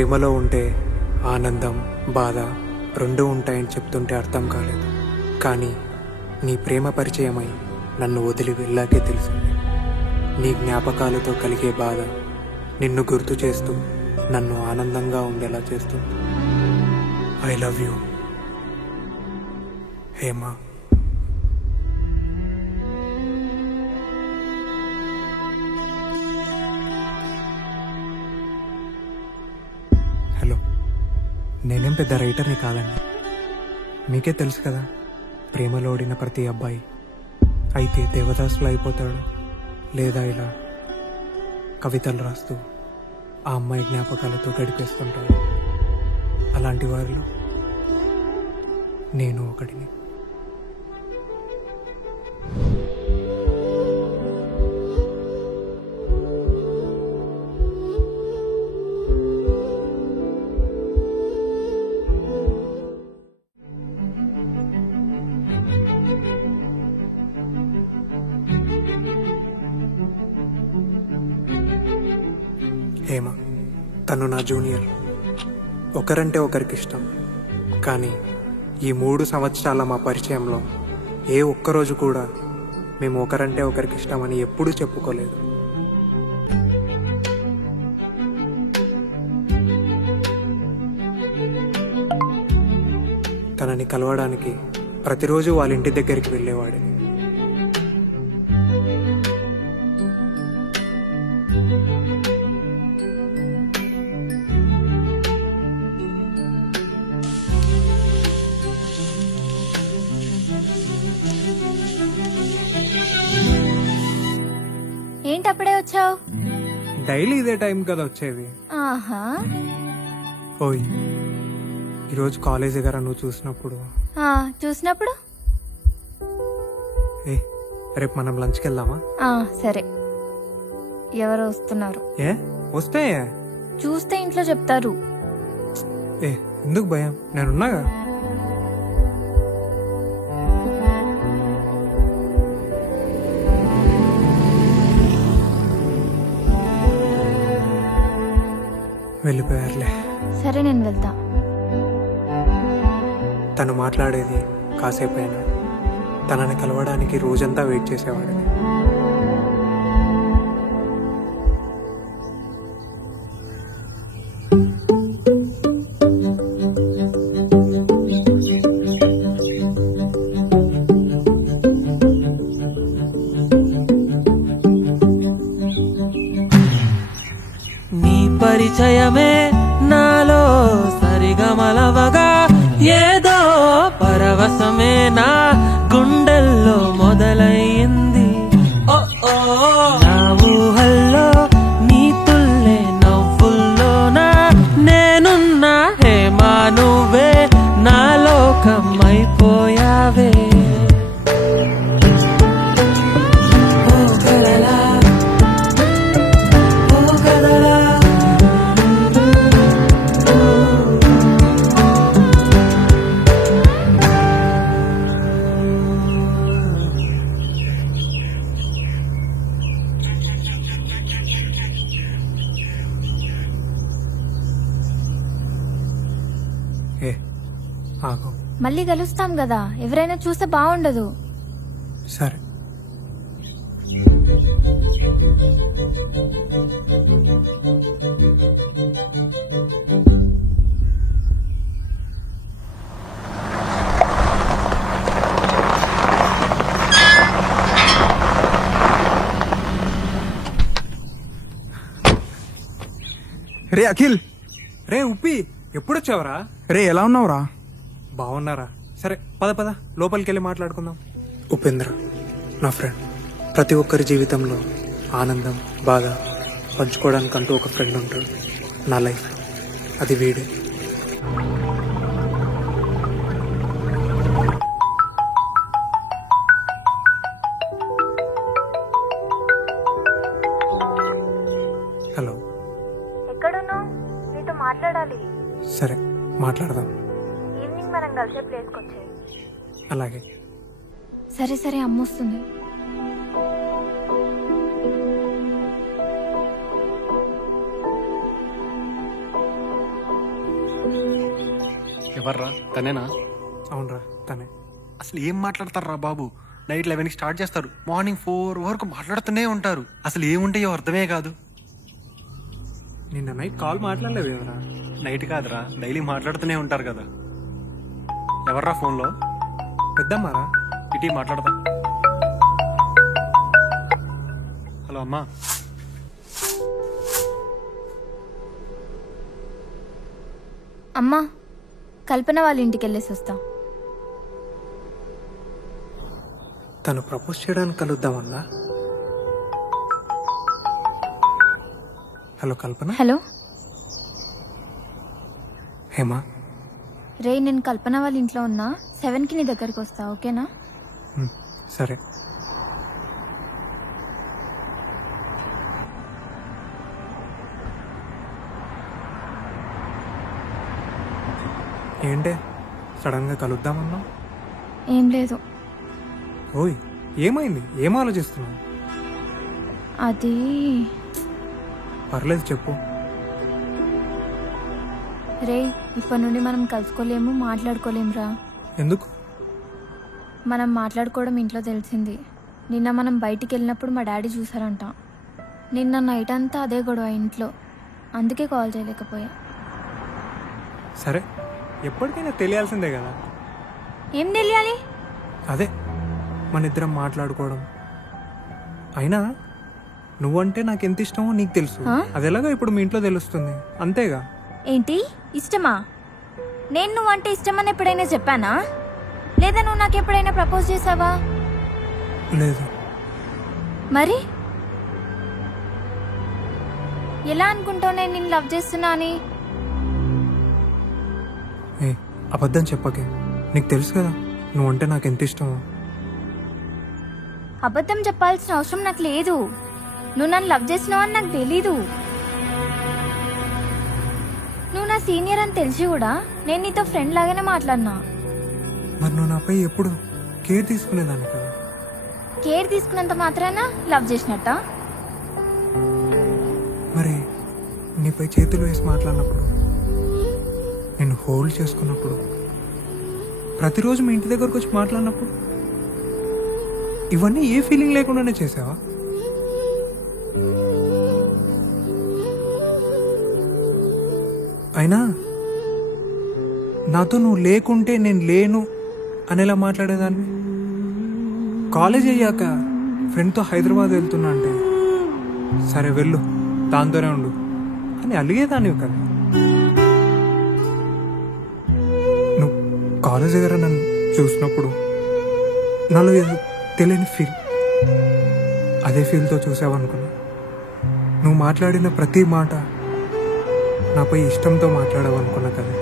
ప్రేమలో ఉంటే ఆనందం బాధ రెండూ ఉంటాయని చెప్తుంటే అర్థం కాలేదు. కానీ నీ ప్రేమ పరిచయమై నన్ను వదిలి వెళ్ళాకే తెలిసింది. నీ జ్ఞాపకాలతో కలిగే బాధ నిన్ను గుర్తు చేస్తూ నన్ను ఆనందంగా ఉండేలా చేస్తుంది. I love you Hema. Hello, నేనేం పెద్ద రైటర్ని కాదండి. మీకే తెలుసు కదా, ప్రేమలో ఓడిన ప్రతి అబ్బాయి అయితే దేవదాసులు అయిపోతాడు, లేదా ఇలా కవితలు రాస్తూ ఆ అమ్మాయి జ్ఞాపకాలతో గడిపేస్తుంటాడు. అలాంటి వారిలో నేను ఒకటిని. హేమ, తను నా జూనియర్. ఒకరంటే ఒకరికి ఇష్టం. కానీ ఈ 3 సంవత్సరాల మా పరిచయంలో ఏ ఒక్కరోజు కూడా మేము ఒకరంటే ఒకరికి ఇష్టమని ఎప్పుడూ చెప్పుకోలేదు. తనని కలవడానికి ప్రతిరోజు వాళ్ళ ఇంటి దగ్గరికి వెళ్ళేవాడిని. ఏంటప్పుడే వచ్చావు? డైలీ ఇదే టైం కదా వచ్చేది. ఆహా. ఓయ్, ఈరోజు కాలేజ్ దగ్గర నువ్వు చూసినప్పుడు ఏ రేపు మనం లంచ్కి వెళ్దామా? సరే. ఎవరు వస్తున్నారు? ఏ వస్తే చూస్తే ఇంట్లో చెప్తారు. ఏ ఎందుకు భయం, నేనున్నాగా. వెళ్ళిపోయారులే. సరే, నేను వెళ్తా. తను మాట్లాడేది కాసేపైనా. తనని కలవడానికి రోజంతా వెయిట్ చేసేవాడిని. నీ పరిచయమే నాలో సరిగమలవగా, ఏదో పరవశమే నా గుండెల్లో మొదలయ్యింది. నా ఊహల్లో నీ తుల్లే నవ్వుల్లోనా నేనున్నా. హేమా, నువ్వే నా లోకం అయిపోయావే. మళ్ళీ కలుస్తాం కదా, ఎవరైనా చూస్తే బాగుండదు. సరే. రే అఖిల్, రే ఉప్పి, ఎప్పుడొచ్చావరా? రే ఎలా ఉన్నావురా? బాగున్నారా? సరే పద పద, లోపలికి వెళ్ళి మాట్లాడుకుందాం. ఉపేంద్ర నా ఫ్రెండ్. ప్రతి ఒక్కరి జీవితంలో ఆనందం బాధ పంచుకోవడానికంటూ ఒక ఫ్రెండ్ ఉంటాడు. నా లైఫ్ అది వీడే. హలో, ఎక్కడున్నావు? నీతో మాట్లాడాలి. సరే మాట్లాడదాం. ఈవినింగ్ మనం కలిసే ప్లేస్కి వచ్చాయి. అలాగే. సరే సరే, అమ్మొస్తుంది. ఎవర్రా తనేనా? అవునరా తనే. అసలు ఏం మాట్లాడతారా బాబు? నైట్ 11కి స్టార్ట్ చేస్తారు, మార్నింగ్ 4 వరకు మాట్లాడుతూనే ఉంటారు. అసలు ఏముంటాయో అర్థమే కాదు. నిన్న నైట్ కాల్ మాట్లాడలేదు ఎవరా? నైట్ కాదురా, డైలీ మాట్లాడుతూనే ఉంటారు కదా. ఎవర్రా ఫోన్లో? పెద్దమ్మారా? ఇటీ మాట్లాడతా. హలో అమ్మా. అమ్మా, కల్పన వాళ్ళ ఇంటికి వెళ్ళేసి వస్తా. తను ప్రపోజ్ చేయడానికి కలుద్దామన్నా. హలో కల్పన. హలో హేమా. రే, నేను కల్పన వాళ్ళ ఇంట్లో ఉన్నా. 7కి నీ దగ్గరికి వస్తా, ఓకేనా? సరే. ఏంటే సడన్గా కలుద్దామన్నా? ఏం లేదు. ఓయ్, ఏమైంది? ఏం ఆలోచిస్తున్నావు? అది పర్లేదు చెప్పు. రే, ఇప్పటి నుండి మనం కలుసుకోలేము, మాట్లాడుకోలేమురా. ఎందుకు? మనం మాట్లాడుకోవడం ఇంట్లో తెలిసింది. నిన్న మనం బయటికి వెళ్ళినప్పుడు మా డాడీ చూసారంట. నిన్న నైట్ అంతా అదే గొడవ ఇంట్లో. అందుకే కాల్ చేయలేకపోయా. సరే, ఎప్పటికైనా తెలియాల్సిందే కదా. ఏం తెలియాలి? అదే మన ఇద్దరం మాట్లాడుకోవడం. అయినా నువ్వంటే నాకు ఎంత ఇష్టమో నీకు తెలుసు. అది ఎలాగో ఇప్పుడు మీ ఇంట్లో తెలుస్తుంది, అంతేగా? ఏంటి ఇష్టమా? నేను నువ్వంటే ఇష్టమని ఎప్పుడైనా చెప్పానా? లేదా నువ్వు నాకు ఎప్పుడైనా ప్రపోజ్ చేసావా? లేదు. మరి ఎలా అనుకుంటావు నేను నిన్ను లవ్ చేస్తున్నా అని? ఏ అబద్ధం చెప్పకే, నీకు తెలుసు కదా నువ్వంటే నాకు ఎంత ఇష్టమో. అబద్ధం చెప్పాల్సిన అవసరం నాకు లేదు. నువ్వు నన్ను లవ్ చేసినావు అని నాకు తెలీదు. నువ్వు నా సీనియర్ అని తెలిసి కూడా నేను నీతో ఫ్రెండ్ లాగానే మాట్లాడినా. మరి నువ్వు నాపై ఎప్పుడు కేర్ తీసుకునేదాన్ని కదా. కేర్ తీసుకున్నంత మాత్రాన లవ్ చేసినట్ట? మరి నీపై చేతులు వేసి మాట్లాడినప్పుడు, నేను హోల్డ్ చేసుకున్నప్పుడు, ప్రతిరోజు మీ ఇంటి దగ్గరకు వచ్చి మాట్లాడినప్పుడు, ఇవన్నీ ఏ ఫీలింగ్ లేకుండానే చేసావా? అయినా నాతో నువ్వు లేకుంటే నేను లేను అనేలా మాట్లాడేదాన్ని. కాలేజ్ అయ్యాక ఫ్రెండ్తో హైదరాబాద్ వెళ్తున్నా అంటే, సరే వెళ్ళు, దాంతోనే ఉండు అని అలిగేదాన్ని కదా. నువ్వు కాలేజ్ దగ్గర నన్ను చూసినప్పుడు నాలో ఏదో తెలియని ఫీల్, అదే ఫీల్తో చూసావనుకున్నా. నువ్వు మాట్లాడిన ప్రతి మాట నాపై ఇష్టంతో మాట్లాడావనుకున్నా కదా.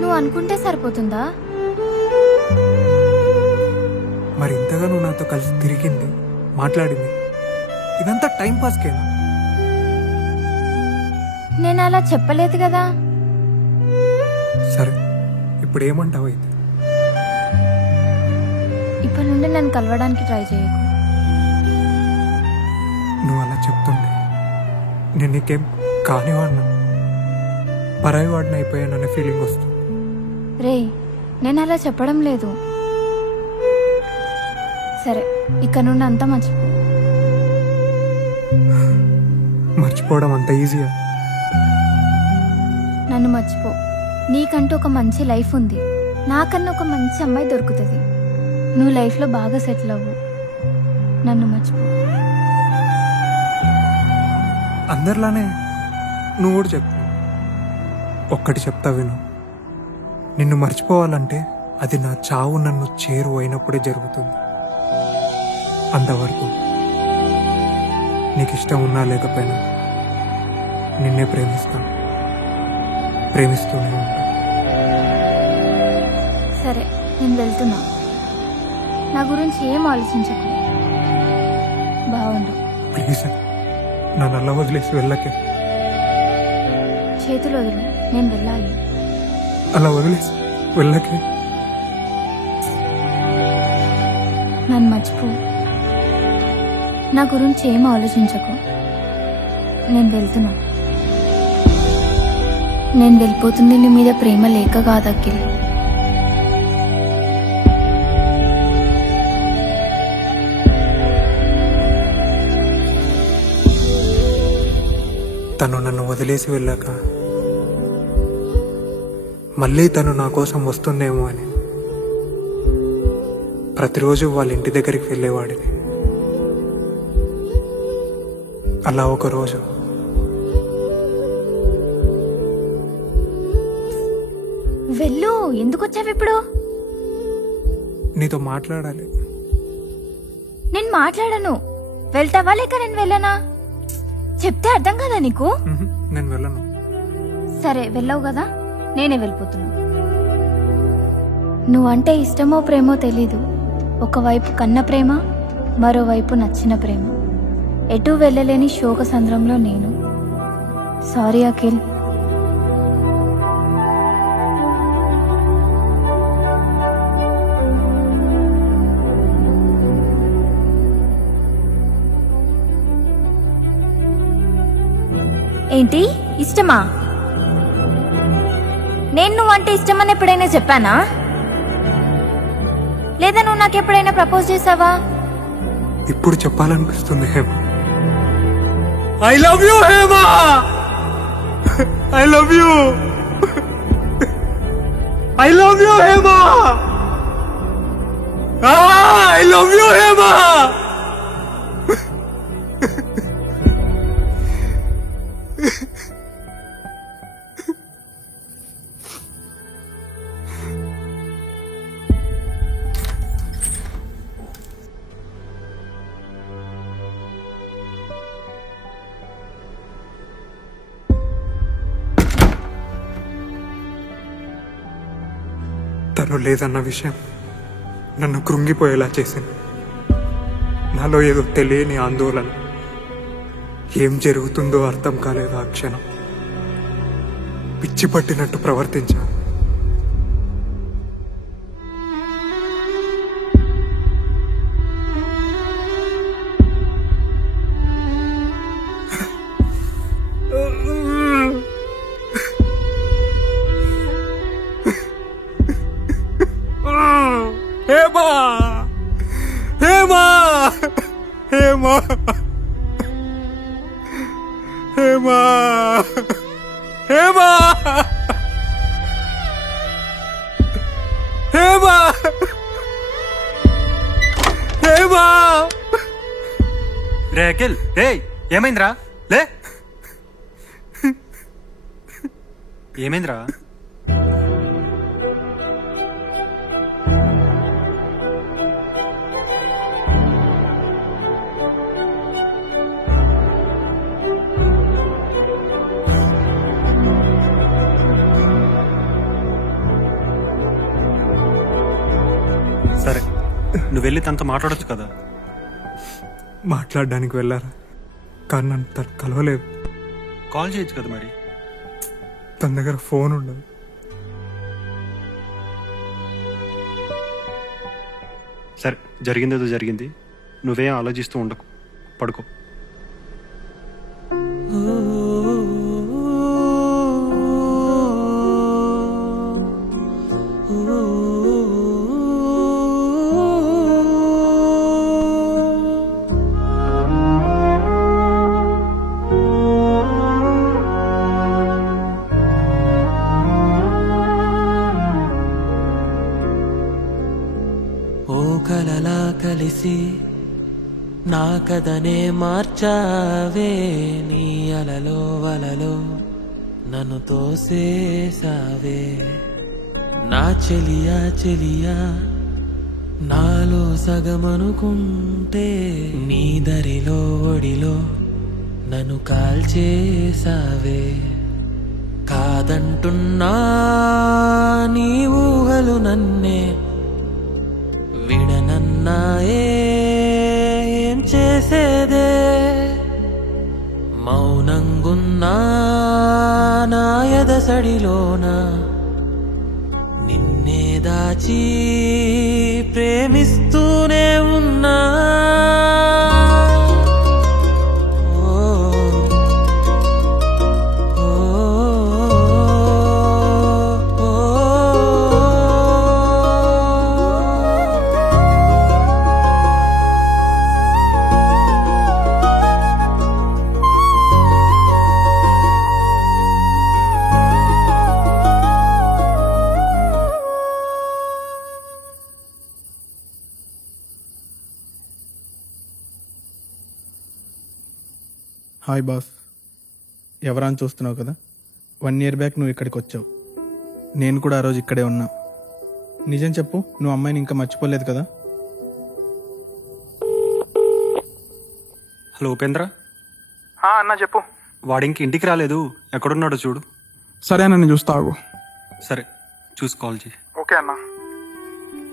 నువ్వు అనుకుంటే సరిపోతుందా? మరి ఇంతగా నువ్వు నాతో కలిసి తిరిగింది, మాట్లాడింది, ఇదంతా టైం పాస్కేనా? నేను అలా చెప్పలేదు కదా. సరే, ఇప్పుడు ఏమంటావు అయితే? ఇప్పటి నుండి నన్ను కలవడానికి ట్రై చేయకు. నువ్వు అలా చెప్తుంటే నేను నీకేం కానివాడినా, పరాయి వాడిని అయిపోయాననే ఫీలింగ్ వస్తుంది. రే, నేను అలా చెప్పడం లేదు. సరే, ఇక్కడ నుండి అంతా మర్చిపో. మర్చిపోవడం అంత ఈజీయా? నన్ను మర్చిపో. నీకంటూ ఒక మంచి లైఫ్ ఉంది. నాకన్నా ఒక మంచి అమ్మాయి దొరుకుతుంది. నువ్వు లైఫ్లో బాగా సెటిల్ అవ్వు. నన్ను మర్చిపో. అందరిలానే నువ్వు కూడా చెప్తావు. ఒక్కటి చెప్తా విను, నిన్ను మర్చిపోవాలంటే అది నా చావు నన్ను చేరు అయినప్పుడే జరుగుతుంది. అంతవరకు నీకు ఇష్టం ఉన్నా లేకపోయినా నిన్నే ప్రేమిస్తాను, ప్రేమిస్తూనే ఉంటాను. సరే, నేను వెళ్తున్నా. నా గురించి ఏం ఆలోచించకు. బాగుండు. ప్లీజ్ నన్ను అలా వదిలేసి వెళ్ళకే. చేతులు వదిలు, నేను వెళ్ళాలి. అలా వదిలేసి వెళ్ళకే. నన్ను మర్చిపో. నా గురించి ఏం ఆలోచించకు. నేను వెళ్తున్నా. నేను వెళ్ళిపోతుంది నీ మీద ప్రేమ లేక కాదు అఖిల్. తను నన్ను వదిలేసి వెళ్ళాక మళ్ళీ తను నా కోసం వస్తుందేమో అని ప్రతిరోజు వాళ్ళ ఇంటి దగ్గరికి వెళ్ళేవాడిని. అలా ఒకరోజు వెళ్ళు. ఎందుకు వచ్చావు ఇప్పుడు? నీతో మాట్లాడాలి. నేను మాట్లాడను. వెళ్తావా లేక నేను వెళ్ళనా? చెప్తే అర్థం కదా నీకు? నేను వెళ్ళను. సరే వెళ్ళవు కదా, నేనే వెళ్ళిపోతున్నా. నువ్వంటే ఇష్టమో ప్రేమో తెలీదు. ఒకవైపు కన్న ప్రేమ, మరోవైపు నచ్చిన ప్రేమ. ఎటు వెళ్ళలేని శోక సంద్రంలో నేను. సారీ అఖిల్. ఏంటి ఇష్టమా? నేను నువ్వంటే ఇష్టమని ఎప్పుడైనా చెప్పానా? లేదా నువ్వు నాకు ఎప్పుడైనా ప్రపోజ్ చేసావా? ఇప్పుడు చెప్పాలనిపిస్తుంది Hema. I love you Hema. I love you. I love you Hema. I love you Hema. తను లేదన్న విషయం నన్ను కృంగిపోయేలా చేసింది. నాలో ఏదో తెలియని ఆందోళన. ఏం జరుగుతుందో అర్థం కాలేదు. ఆ క్షణం పిచ్చి పట్టినట్టు ప్రవర్తించాను. హేమా. హేమా. హేమా. హేమా. హేమా. హేమా. హేమా. రే అఖిల్, రే ఏమైందిరా? లే, ఏమైందిరా? సరే, నువ్వు వెళ్ళి తనతో మాట్లాడొచ్చు కదా. మాట్లాడడానికి వెళ్ళారా? కానీ నన్ను తను కలవలేదు. కాల్ చేయొచ్చు కదా మరి. తన దగ్గర ఫోన్ ఉండదు. సరే, జరిగిందేదో జరిగింది. నువ్వేం ఆలోచిస్తూ ఉండకు, పడుకో. కలలా కలిసి నా కథనే మార్చావే. నీ అలలో వలలో నన్ను తోసేసావే. నా చెలియా చెలియా నాలో సగమనుకుంటే నీ దరిలో ఒడిలో నన్ను కాల్చేసావే. కాదంటున్నా నీ ఊహలు నన్నే విడనన్నాయే. ఏం చేసేదే మౌనంగున్నా నా ఎదసడిలోన నిన్నే దాచి ప్రేమిస్తూనే ఉన్నా. ఓ, ఓ, ఓ, హాయ్ బాస్. ఎవరా అని చూస్తున్నావు కదా, 1 year బ్యాక్ నువ్వు ఇక్కడికి వచ్చావు. నేను కూడా ఆ రోజు ఇక్కడే ఉన్నా. నిజం చెప్పు, నువ్వు అమ్మాయిని ఇంకా మర్చిపోలేదు కదా? హలో ఉపేంద్ర, అన్న చెప్పు. వాడు ఇంక ఇంటికి రాలేదు, ఎక్కడున్నాడో చూడు. సరే అన్న, నేను చూస్తాగు. సరే చూసి కాల్ చేయి. ఓకే అన్న.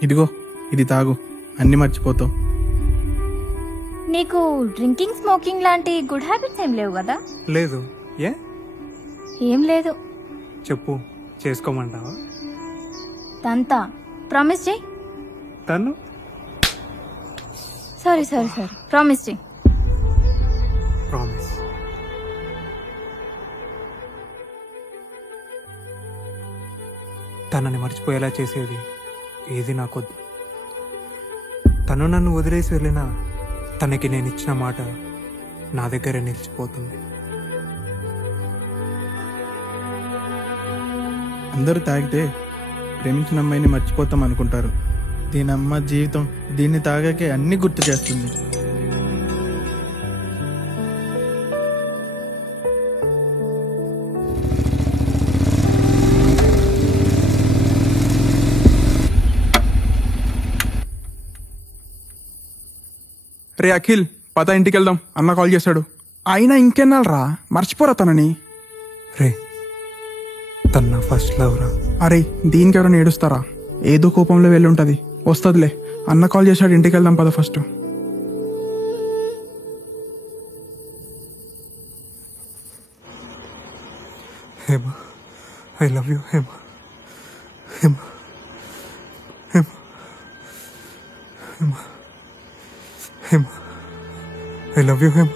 ఇదిగో ఇది తాగు, అన్నీ మర్చిపోతావు. నీకు డ్రింకింగ్ స్మోకింగ్ లాంటి గుడ్ హ్యాబిట్స్ ఏం లేవు కదా? లేదు. ఏ? ఏం లేదు. చెప్పు, చేసుకోమంటావా? తంతా ప్రామిస్ చేయి. తను సారీ ప్రామిస్ చేయి. ప్రామిస్. తనని మర్చిపోయేలా చేసేది ఏది నాకొద్దు. తను నన్ను వదిలేసి వెళ్ళినా తనకి నేను ఇచ్చిన మాట నా దగ్గరే నిలిచిపోతుంది. అందరూ తాగితే ప్రేమించిన అమ్మాయిని మర్చిపోతాం అనుకుంటారు. దీని అమ్మ జీవితం దీన్ని తాగాకే అన్ని గుర్తు చేస్తుంది. రే అఖిల్, పద ఇంటికి వెళ్దాం, అన్న కాల్ చేశాడు. అయినా ఇంకెన్నాళ్ళరా, మర్చిపోరా తనని. రే, తన నా ఫస్ట్ లవ్ రా. అరే దీనికి ఎవరైనా ఏడుస్తారా? ఏదో కోపంలో వెళ్ళి ఉంటుంది, వస్తుందిలే. అన్న కాల్ చేశాడు, ఇంటికి వెళ్దాం పద first. Hema, I love you Hema. Hema, Hema, Hema, Hema, I love you Hema.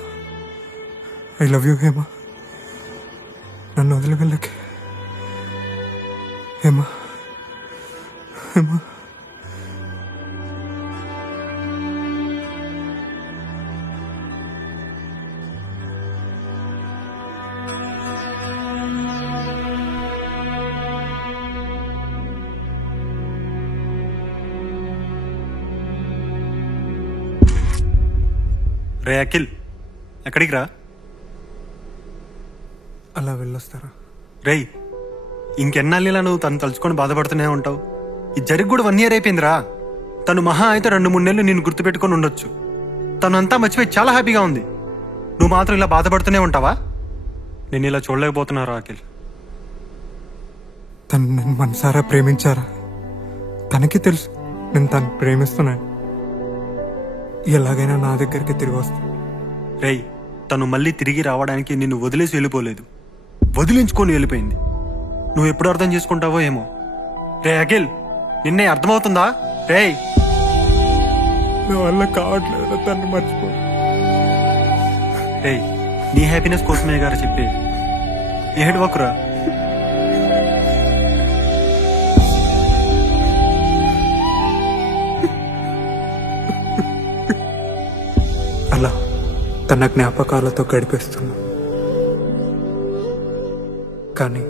I love you Hema. నన్ను వదిలి వెళ్ళకే హేమా. హేమా, రే అఖిల్, ఎక్కడికి రా. అలా వెళ్ళొస్తారా? రేయ్, ఇంకెన్నాళ్ళిలా నువ్వు తను తలుచుకొని బాధపడుతూనే ఉంటావు? ఇది జరిగి కూడా 1 year అయిపోయిందిరా. తను మహా అయితే 2-3 నెలలు నేను గుర్తుపెట్టుకొని ఉండొచ్చు. తను అంతా మర్చిపోయి చాలా హ్యాపీగా ఉంది. నువ్వు మాత్రం ఇలా బాధపడుతూనే ఉంటావా? నేను ఇలా చూడలేకపోతున్నారా అఖిల్? తను నన్ను మనసారా ప్రేమించారా? తనకి తెలుసు నేను తను ప్రేమిస్తున్నాను. ఎలాగైనా నా దగ్గరికి తిరిగి వస్తాను. రేయ్, తను మళ్ళీ తిరిగి రావడానికి నిన్ను వదిలేసి వెళ్ళిపోలేదు, వదిలించుకొని వెళ్ళిపోయింది. నువ్వు ఎప్పుడు అర్థం చేసుకుంటావో ఏమో. రే అఖిల్, నిన్నే అర్థమవుతుందా? రేయ్, నా వల్ల కావట్లేదు తను మర్చిపో. రేయ్, నీ హ్యాపీనెస్ కోసమే గారు చెప్పే, ఏడవకురా. అలా తన జ్ఞాపకాలతో గడిపేస్తున్నా. కానీ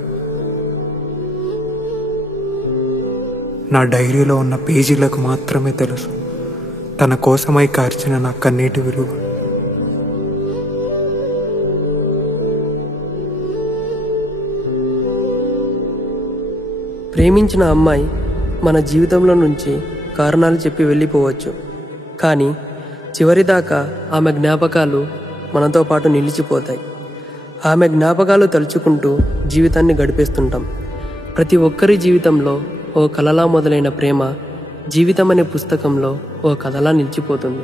నా డైరీలో ఉన్న పేజీలకు మాత్రమే తెలుసు తన కోసమై కార్చిన నా కన్నీటి విలువ. ప్రేమించిన అమ్మాయి మన జీవితంలో నుంచి కారణాలు చెప్పి వెళ్ళిపోవచ్చు, కానీ చివరిదాకా ఆమె జ్ఞాపకాలు మనతో పాటు నిలిచిపోతాయి. ఆమె జ్ఞాపకాలు తలుచుకుంటూ జీవితాన్ని గడిపేస్తుంటాం. ప్రతి ఒక్కరి జీవితంలో ఓ కలలా మొదలైన ప్రేమ జీవితం అనే పుస్తకంలో ఓ కథలా నిలిచిపోతుంది.